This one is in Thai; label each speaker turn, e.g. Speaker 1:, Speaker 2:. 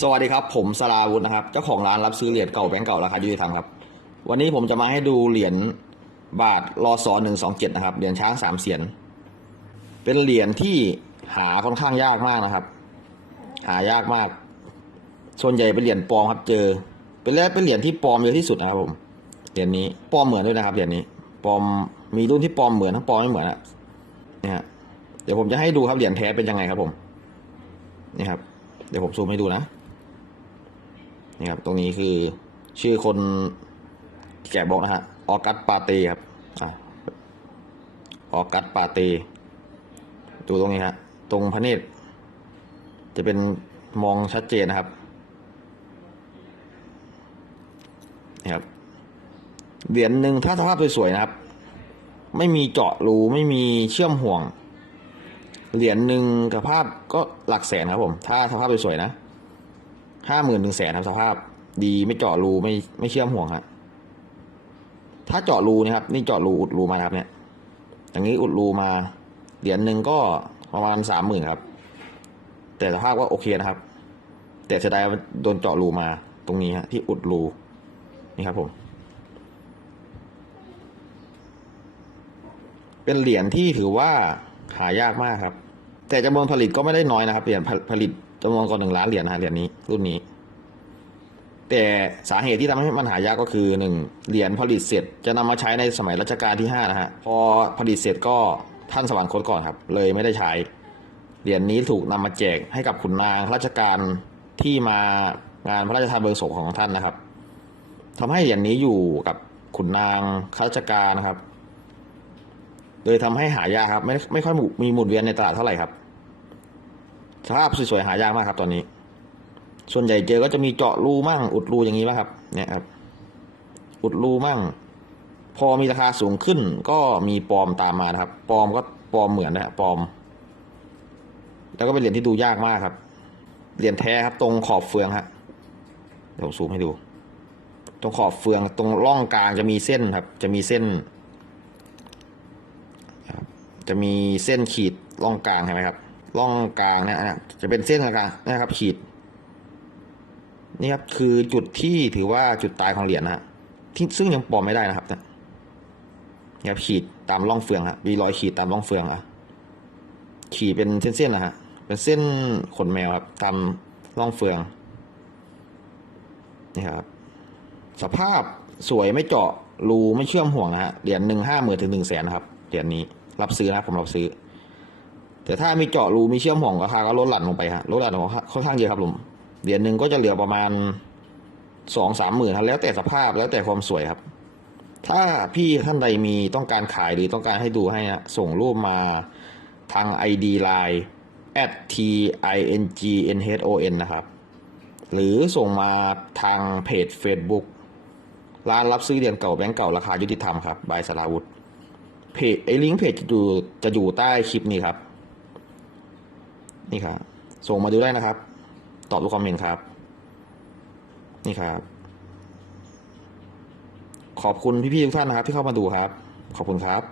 Speaker 1: สวัสดีครับ ผมสราวุธนะครับ เจ้าของร้านรับซื้อเหรียญเก่าแบงก์เก่าราคายุติธรรมครับ วันนี้ผมจะมาให้ดูเหรียญบาทรอซอหนึ่งสองเจ็ดนะครับ เหรียญช้างสามเสียน เป็นเหรียญที่หาค่อนข้างยากมากนะครับ หายากมาก ส่วนใหญ่เป็นเหรียญปลอมครับ เจอ เป็นแล้วเป็นเหรียญที่ปลอมเยอะที่สุดนะครับผม เหรียญนี้ปลอมเหมือนด้วยนะครับ เหรียญนี้ปลอม มีรุ่นที่ปลอมเหมือนทั้งปลอมไม่เหมือนอะเนี่ยเดี๋ยวผมจะให้ดูครับเหรียญแท้เป็นยังไงครับผม นี่ครับ เดี๋ยวผมซูมให้ดูนะนี่ครับตรงนี้คือชื่อคนแกะบอกนะฮะออกัสปาเตครับอออกัสปาเตดูตรงนี้ฮะตรงพระเนตร จะเป็นมองชัดเจนนะครับนี่ครับเหรียญหนึ่งถ้าสภาพสวยๆนะครับ ไม่มีเจาะรูไม่มีเชื่อมห่วง เหรียญหนึ่งสภาพก็หลักแสนครับผม ถ้าสภาพสวยๆนะห้าหมื่นถึงแสนครับสภาพ ดีไม่เจาะรูไม่ไม่เชื่อมห่วงครับถ้าเจาะรูนะครับ นี่เจาะรูอุดรูมาครับเนี่ย อย่างนี้อุดรูมา เหรียญหนึ่งก็ประมาณสามหมื่นครับ แต่สภาพก็โอเคนะครับ แต่เสียดายโดนเจาะรูมาตรงนี้ฮะที่อุดรูนี่ครับผม เป็นเหรียญที่ถือว่า หายากมากครับ แต่จำนวนผลิตก็ไม่ได้น้อยนะครับเหรียญผลิตจำนวนกว่าหนึ่งล้านเหรียญนะเหรียญนี้รุ่นนี้ แต่สาเหตุที่ทำให้มันหายากก็คือหนึ่งเหรียญผลิตเสร็จ จะนำมาใช้ในสมัยรัชกาลที่ห้านะฮะพอผลิตเสร็จก็ท่านสวรรคตก่อนครับ เลยไม่ได้ใช้เหรียญนี้ถูกนำมาแจกให้กับขุนนางราชการที่มางานพระราชทานเพลิงศพของท่านนะครับทำให้เหรียญนี้อยู่กับขุนนางข้าราชการนะครับ เลยทำให้หายากครับ ไม่ไม่ค่อยมีหมุนเวียนในตลาดเท่าไหร่ครับ สภาพสวยๆหายากมากครับ ตอนนี้ ส่วนใหญ่เจอก็จะมีเจาะรูมั่ง อุดรูอย่างนี้ไหมครับ เนี่ยครับ อุดรูมั่ง พอมีราคาสูงขึ้น ก็มีปลอมตามมานะครับปลอมก็ปลอมเหมือนนะปลอม แล้วก็เป็นเหรียญที่ดูยากมากครับ เหรียญแท้ครับ ตรงขอบเฟืองฮะเดี๋ยวผมซูมให้ดู ตรงขอบเฟืองตรงร่องกลางจะมีเส้นครับ จะมีเส้น จะมีเส้นขีดร่องกลางใช่ไหมครับร่องกลางนะนะจะเป็นเส้นกลางๆนะครับ ขีด นี่ครับคือจุดที่ถือว่าจุดตายของเหรียญนะฮะที่ซึ่งยังปลอมไม่ได้นะครับเนี่ยนี่ครับขีดตามร่องเฟืองครับมีรอยขีดตามร่องเฟืองอะขีดเป็นเส้นๆนะฮะเป็นเส้นขนแมวครับตามร่องเฟืองนี่ครับ สภาพสวยไม่เจาะรูไม่เชื่อมห่วงนะฮะเหรียญหนึ่งห้าหมื่นถึงหนึ่งแสนนะครับเหรียญนี้ รับซื้อนะผมรับซื้อ แต่ถ้ามีเจาะรูมีเชื่อมห่วงราคาก็ลดหลั่นลงไปฮะลดหลั่นลงค่อนข้างเยอะครับผมเหรียญหนึ่งก็จะเหลือประมาณสองสามหมื่นแล้วแต่สภาพแล้วแต่ความสวยครับ ถ้าพี่ท่านใดมีต้องการขายหรือต้องการให้ดูให้นะส่งรูปมาทาง ID Line at t i n g n h o n นะครับ หรือส่งมาทางเพจ Facebook ร้านรับซื้อเหรียญเก่าแบงก์เก่าราคายุติธรรมครับบายสราวุธ เพจไอ้ลิงก์เพจจะอยู่จะอยู่ใต้คลิปนี้ครับ นี่ครับ ส่งมาดูได้นะครับ ตอบทุกคอมเมนต์ครับ นี่ครับ ขอบคุณพี่ๆทุกท่านนะครับ ที่เข้ามาดูครับ ขอบคุณครับ